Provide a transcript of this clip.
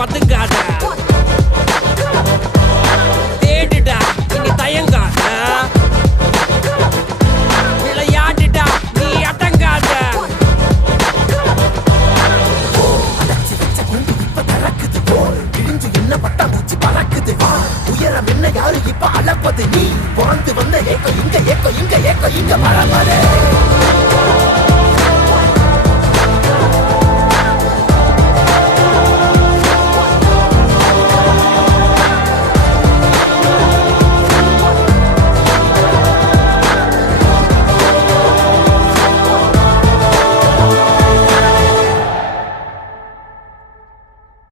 பதுங்காத, தேடுடா இனி தயங்காத, விளையாடுடா நீ அடங்காத. என்ன பட்டாம்பூச்சி பறக்குது, உயரம் என்ன யாரு இப்ப அளப்பது, நீ பிறந்து வந்த ஏக்கம் இங்க ஏக்கம் இங்க ஏக்கம் இங்க பரம்பரை.